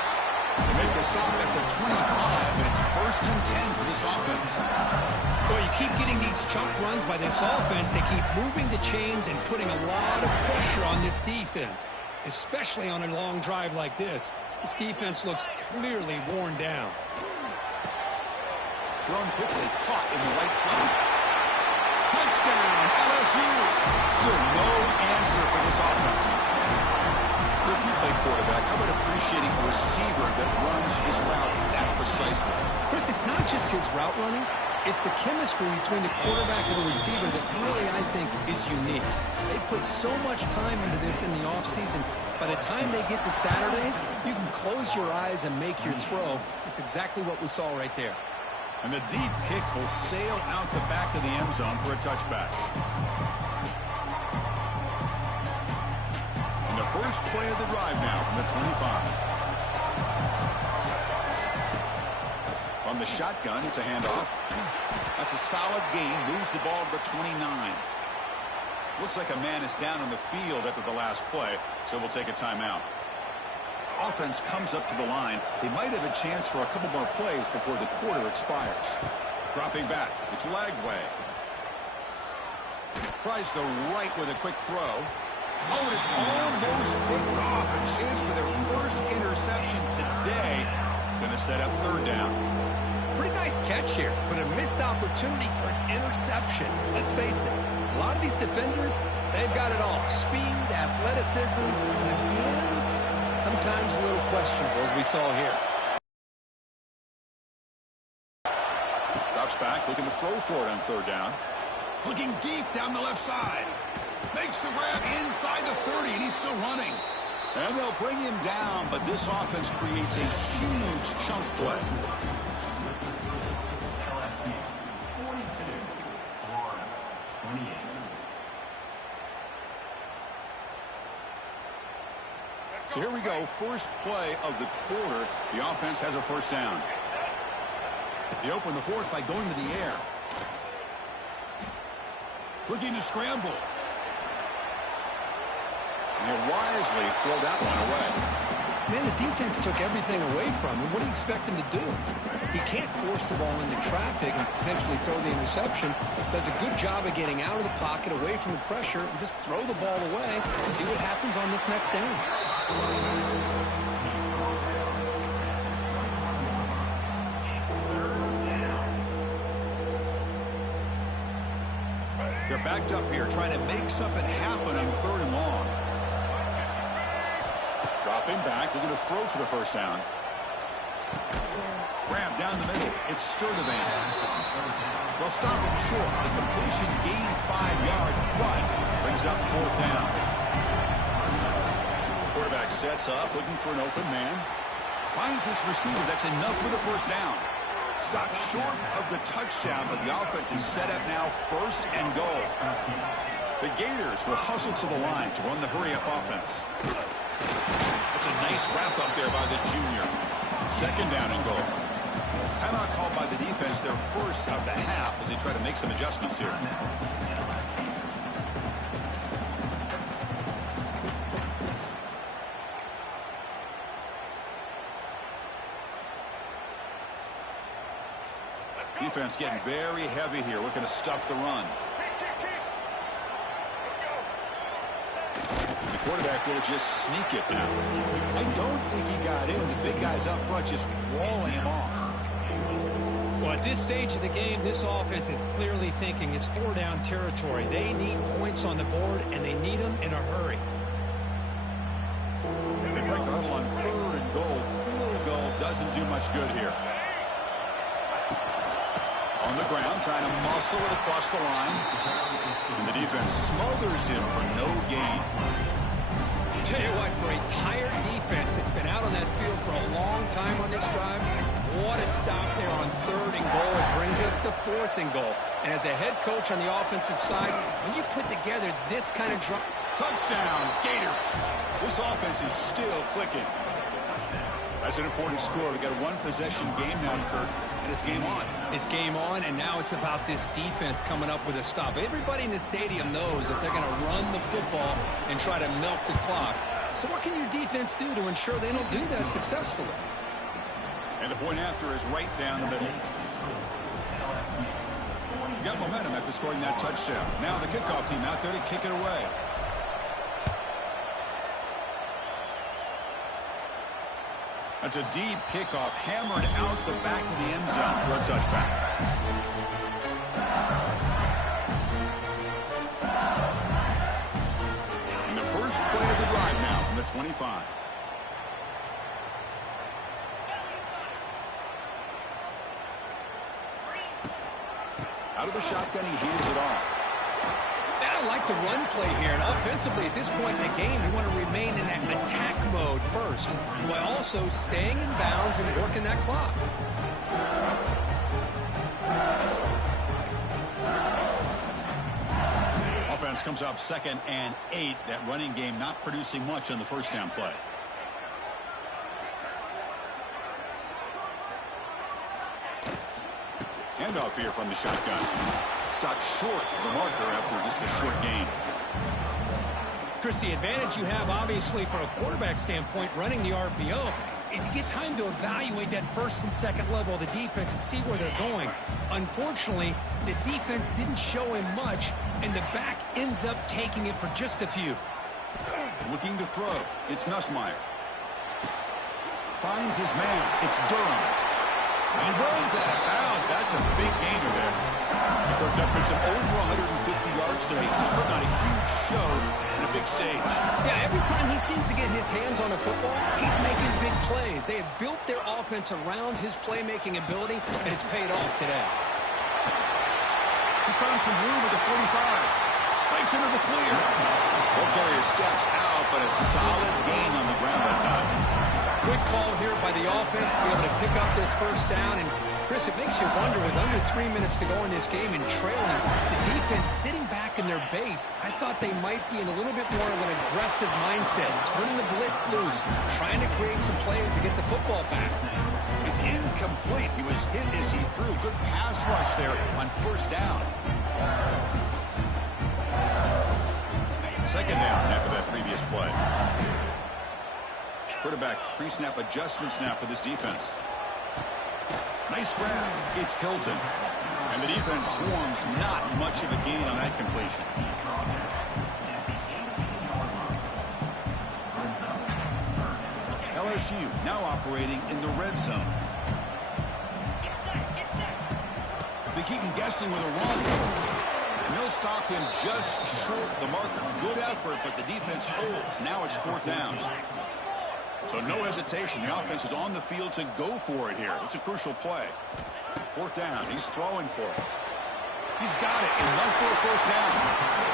They make the stop at the 25, but it's 1st and 10 for this offense. Well, you keep getting these chunk runs by this offense. They keep moving the chains and putting a lot of pressure on this defense, especially on a long drive like this. This defense looks clearly worn down. Thrown quickly, caught in the right front. Touchdown, LSU. Still no answer for this offense. If you play quarterback, how about appreciating a receiver that runs his routes that precisely? Chris, it's not just his route running. It's the chemistry between the quarterback and the receiver that really, I think, is unique. They put so much time into this in the offseason. By the time they get to Saturdays, you can close your eyes and make your throw. It's exactly what we saw right there. And the deep kick will sail out the back of the end zone for a touchback. And the first play of the drive now from the 25. On the shotgun, it's a handoff. That's a solid gain. Moves the ball to the 29. Looks like a man is down on the field after the last play, so we'll take a timeout. Offense comes up to the line. They might have a chance for a couple more plays before the quarter expires. Dropping back. It's Lagway. Tries the right with a quick throw. Oh, and it's almost picked off. A chance for their first interception today. Going to set up third down. Pretty nice catch here, but a missed opportunity for an interception. Let's face it, a lot of these defenders, they've got it all. Speed, athleticism, and hands, sometimes a little questionable, as we saw here. Drops back, looking to throw for it on third down. Looking deep down the left side. Makes the grab inside the 30, and he's still running. And they'll bring him down, but this offense creates a huge chunk play. So here we go, first play of the quarter. The offense has a first down. They open the fourth by going to the air. Looking to scramble. And he'll wisely throw that one away. Man, the defense took everything away from him. What do you expect him to do? He can't force the ball into traffic and potentially throw the interception. Does a good job of getting out of the pocket, away from the pressure, and just throw the ball away. See what happens on this next down. They're backed up here, trying to make something happen on third and long. Dropping back, looking to throw for the first down. Grab down the middle. It's Sturdivant. They'll stop it short. The completion gained 5 yards, but brings up fourth down. Quarterback sets up, looking for an open man. Finds this receiver. That's enough for the first down. Stopped short of the touchdown, but the offense is set up now, first and goal. The Gators will hustle to the line to run the hurry-up offense. That's a nice wrap-up there by the junior. Second down and goal. Timeout called by the defense, their first of the half, as they try to make some adjustments here. Defense getting very heavy here, looking to stuff the run. The quarterback will just sneak it now. I don't think he got in. The big guys up front just walling him off. Well, at this stage of the game, this offense is clearly thinking it's 4-down territory. They need points on the board, and they need them in a hurry. They break the huddle on 3rd and goal. Field goal doesn't do much good here. On the ground, trying to muscle it across the line. And the defense smothers him for no gain. Tell you what, for a tired defense that's been out on that field for a long time on this drive, what a stop there on 3rd and goal. It brings us to 4th and goal. And as a head coach on the offensive side, when you put together this kind of drive... Touchdown, Gators. This offense is still clicking. That's an important score. We got a 1-possession game now, Kirk, and it's game on. It's game on, and now it's about this defense coming up with a stop. Everybody in the stadium knows that they're going to run the football and try to milk the clock. So what can your defense do to ensure they don't do that successfully? And the point after is right down the middle. Got momentum after scoring that touchdown. Now the kickoff team out there to kick it away. That's a deep kickoff, hammered out the back of the end zone for a touchback. And the first play of the drive now from the 25. Out of the shotgun, he hands it off. I like the run play here, and offensively at this point in the game, you want to remain in that attack mode first, while also staying in bounds and working that clock. Offense comes up 2nd and 8. That running game not producing much on the first down play. Handoff here from the shotgun. Stopped short of the marker after just a short gain. Chris, the advantage you have, obviously, from a quarterback standpoint, running the RPO, is you get time to evaluate that 1st and 2nd level of the defense and see where they're going. Unfortunately, the defense didn't show him much, and the back ends up taking it for just a few. Looking to throw. It's Nussmeier. Finds his man. It's Durham. And he runs out of bounds. That's a big gainer there. And Kirk, that puts him over 150 yards today. Just putting on a huge show in a big stage. Yeah, every time he seems to get his hands on a football, he's making big plays. They have built their offense around his playmaking ability, and it's paid off today. He's found some room at the 45. Breaks into the clear. Ball carrier steps out, but a solid gain on the ground that time. Quick call here by the offense to be able to pick up this first down. And, Chris, it makes you wonder, with under 3 minutes to go in this game and trailing, the defense sitting back in their base, I thought they might be in a little bit more of an aggressive mindset, turning the blitz loose, trying to create some plays to get the football back. It's incomplete. He was hit as he threw. Good pass rush there on first down. 2nd down after that previous play. Quarterback pre-snap adjustments now for this defense. Nice grab. It's Hilton. And the defense swarms, not much of a gain on that completion. LSU now operating in the red zone. They keep him guessing with a run. And they'll stop him just short of the marker. Good effort, but the defense holds. Now it's 4th down. So no hesitation. The offense is on the field to go for it here. It's a crucial play. 4th down. He's throwing for it. He's got it. Enough for a first down.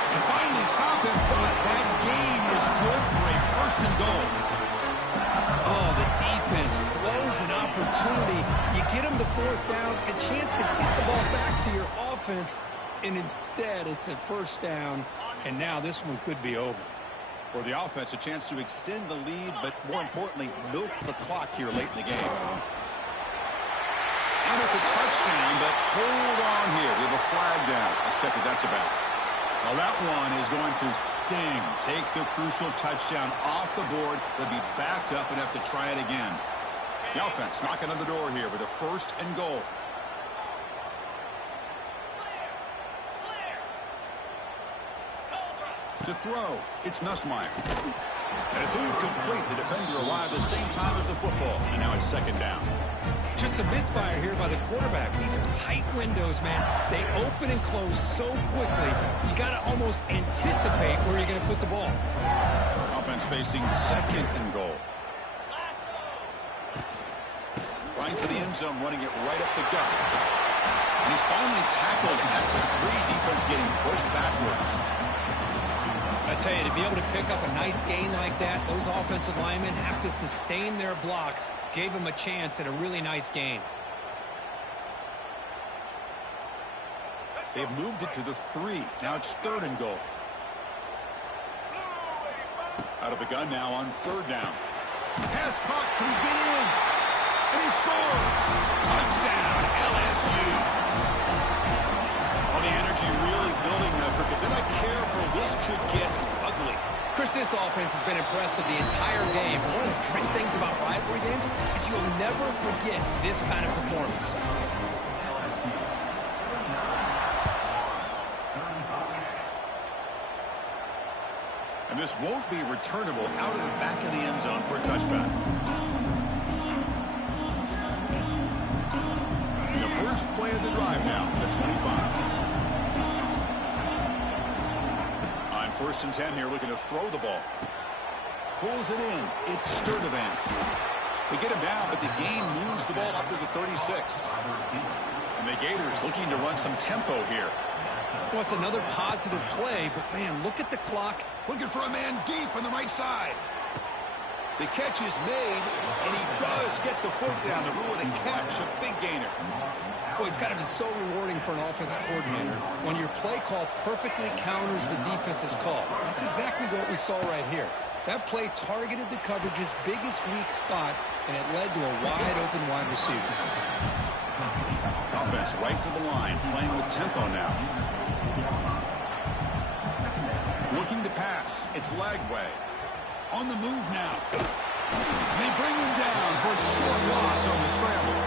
And finally stop him, but that gain is good for a 1st and goal. Oh, the defense blows an opportunity. You get them to 4th down, a chance to get the ball back to your offense, and instead it's a 1st down, and now this one could be over. For the offense, a chance to extend the lead, but more importantly, milk the clock here late in the game. And it's a touchdown, but hold on here. We have a flag down. Let's check what that's about. Well, that one is going to sting. Take the crucial touchdown off the board. They'll be backed up and have to try it again. The offense knocking on the door here with a 1st and goal. To throw, it's Nussmeier. And it's incomplete. The defender arrived at the same time as the football. And now it's 2nd down. Just a misfire here by the quarterback. These are tight windows, man. They open and close so quickly. You got to almost anticipate where you're going to put the ball. Offense facing 2nd and goal. Right for the end zone, running it right up the gut. And he's finally tackled at the 3. Defense getting pushed backwards. I tell you, to be able to pick up a nice gain like that, those offensive linemen have to sustain their blocks. Gave them a chance at a really nice gain. They've moved it to the 3. Now it's 3rd and goal. Out of the gun now on 3rd down. Pass caught. Can he get in? And he scores. Touchdown, LSU. Well, the energy really building now, Cricket. They're not careful. This could get ugly. Chris, this offense has been impressive the entire game. One of the great things about rivalry games is you'll never forget this kind of performance. And this won't be returnable out of the back of the end zone for a touchback. The first play of the drive now, the 25. On 1st and 10 here, looking to throw the ball. Pulls it in. It's Sturdivant. They get him down, but the gain moves the ball up to the 36. And the Gators looking to run some tempo here. Well, it's another positive play, but, man, look at the clock. Looking for a man deep on the right side. The catch is made, and he does get the foot down to ruin a catch, a big gainer. Boy, it's got to be so rewarding for an offensive coordinator when your play call perfectly counters the defense's call. That's exactly what we saw right here. That play targeted the coverage's biggest weak spot, and it led to a wide-open wide receiver. Offense right to the line, playing with tempo now. Looking to pass. It's Lagway. On the move now. They bring him down for a short loss on the scramble.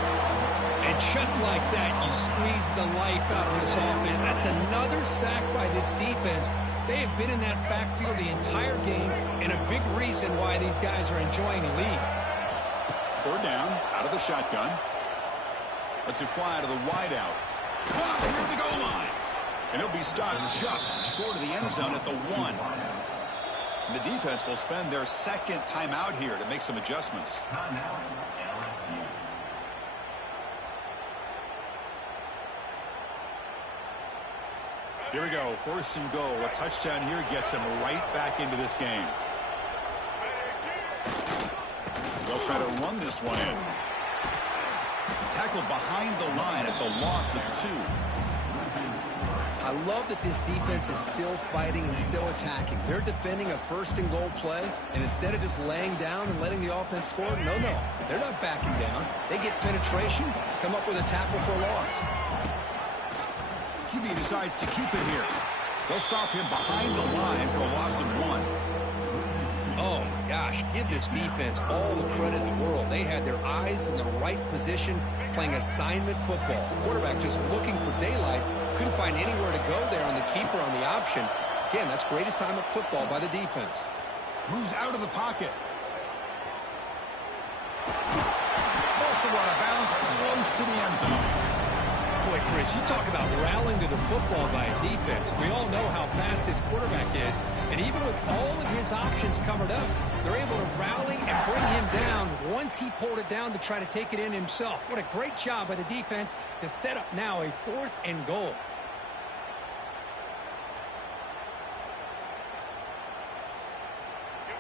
And just like that, you squeeze the life out of this offense. That's another sack by this defense. They have been in that backfield the entire game, and a big reason why these guys are enjoying a lead. 3rd down, out of the shotgun. Lets it fly to the wideout. Caught near the goal line. And he'll be stopped just short of the end zone at the 1. And the defense will spend their 2nd timeout here to make some adjustments. Here we go, 1st and goal. A touchdown here gets them right back into this game. They'll try to run this one in. Tackled behind the line. It's a loss of 2. I love that this defense is still fighting and still attacking. They're defending a 1st and goal play, and instead of just laying down and letting the offense score, no, they're not backing down. They get penetration, come up with a tackle for a loss. QB decides to keep it here. They'll stop him behind the line for a loss of 1. Oh, my gosh, give this defense all the credit in the world. They had their eyes in the right position, playing assignment football. Quarterback just looking for daylight. Couldn't find anywhere to go there on the keeper on the option. Again, that's great assignment football by the defense. Moves out of the pocket. Also out of bounds, close to the end zone. Boy, Chris, you talk about rallying to the football by a defense. We all know how fast this quarterback is, and even with all of his options covered up, they're able to rally and bring him down once he pulled it down to try to take it in himself. What a great job by the defense to set up now a 4th and goal.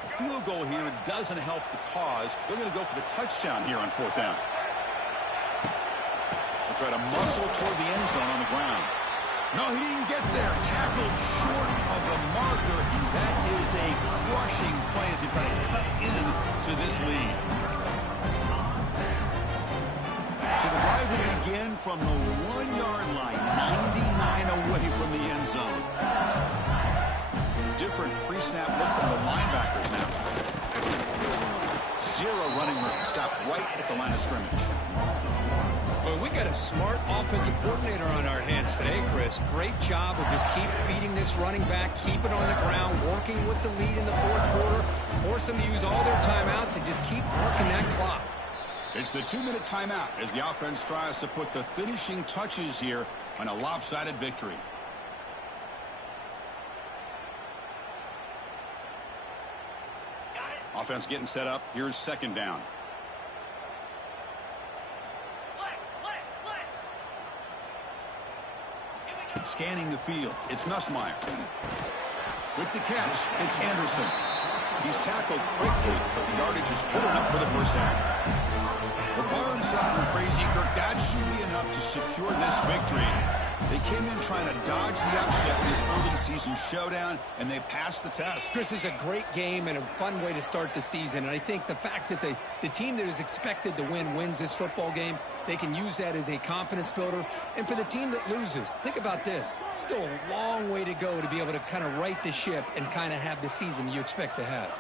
A field goal here doesn't help the cause. They're going to go for the touchdown here on 4th down. Try to muscle toward the end zone on the ground. No, he didn't get there. Tackled short of the marker. That is a crushing play as he tries to cut in to this lead. So the drive will begin from the 1-yard line, 99 away from the end zone. Different pre-snap look from the linebackers now. Zero running room. Stop right at the line of scrimmage. Well, we got a smart offensive coordinator on our hands today, Chris. Great job of just keep feeding this running back, keep it on the ground, working with the lead in the fourth quarter, force them to use all their timeouts, and just keep working that clock. It's the 2-minute timeout as the offense tries to put the finishing touches here on a lopsided victory. Offense getting set up. Here's second down. Scanning the field. It's Nussmeier. With the catch, it's Anderson. He's tackled quickly, but the yardage is good enough for the first down. Well, barring something crazy, Kirk, that should be enough to secure this victory. They came in trying to dodge the upset in this early season showdown, and they passed the test. Chris, is a great game and a fun way to start the season. And I think the fact that the team that is expected to win wins this football game, they can use that as a confidence builder. And for the team that loses, think about this. Still a long way to go to be able to kind of right the ship and kind of have the season you expect to have.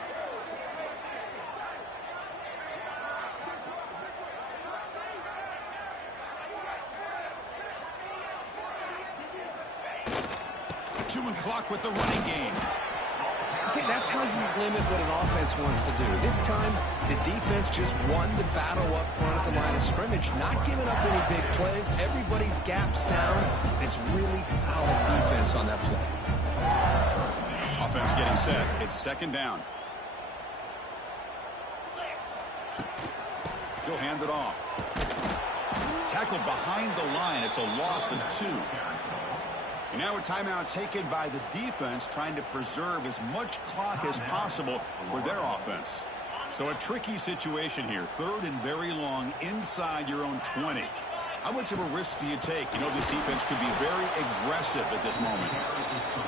Chewing clock with the running game. See, that's how you limit what an offense wants to do. This time, the defense just won the battle up front at the line of scrimmage, not giving up any big plays. Everybody's gap sound. It's really solid defense on that play. Offense getting set. It's second down. He'll hand it off. Tackled behind the line. It's a loss of 2. And now a timeout taken by the defense, trying to preserve as much clock as possible for their offense. So a tricky situation here. Third and very long inside your own 20. How much of a risk do you take? You know, this defense could be very aggressive at this moment.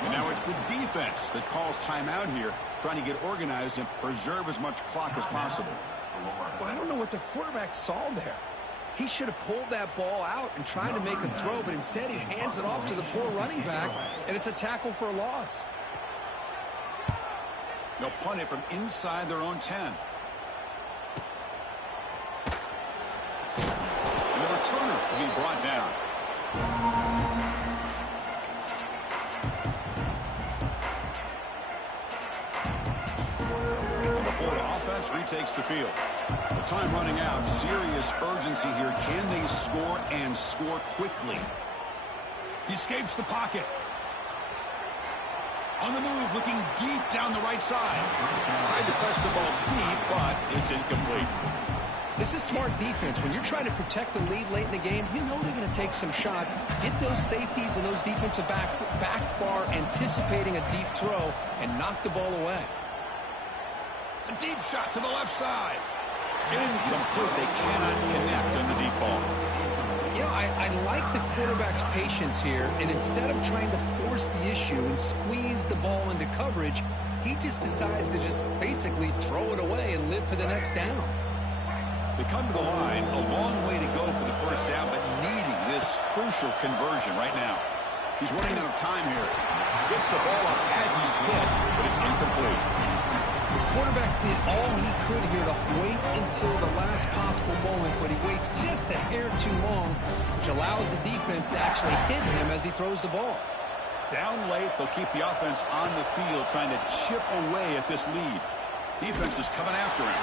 And now it's the defense that calls timeout here, trying to get organized and preserve as much clock as possible. Well, I don't know what the quarterback saw there. He should have pulled that ball out and tried to make a throw, but instead he hands it off to the poor running back, and it's a tackle for a loss. They'll punt it from inside their own 10. And the returner will be brought down. And the Florida offense retakes the field. The time running out. Serious urgency here. Can they score and score quickly? He escapes the pocket. On the move, looking deep down the right side. Tried to press the ball deep, but it's incomplete. This is smart defense. When you're trying to protect the lead late in the game, you know they're going to take some shots. Get those safeties and those defensive backs back far, anticipating a deep throw, and knock the ball away. A deep shot to the left side. Incomplete. They cannot connect on the deep ball. You know, I like the quarterback's patience here, and instead of trying to force the issue and squeeze the ball into coverage, he just decides to just basically throw it away and live for the next down. They come to the line, a long way to go for the first down, but needing this crucial conversion right now. He's running out of time here. Gets the ball up as he's hit, but it's incomplete. The quarterback did all he could here to wait until the last possible moment, but he waits just a hair too long, which allows the defense to actually hit him as he throws the ball. Down late, they'll keep the offense on the field, trying to chip away at this lead. Defense is coming after him.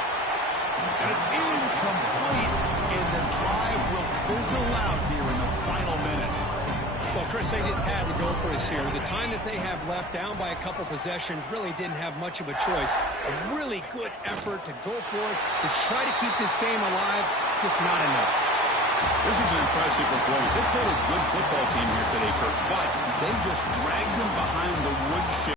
And it's incomplete, and the drive will fizzle out here in the final minutes. Well, Chris, they just had to go for us here. With the time that they have left, down by a couple possessions, really didn't have much of a choice. A really good effort to go for it, to try to keep this game alive, just not enough. This is an impressive performance. They played a good football team here today, Kirk, but they just dragged them behind the woodshed.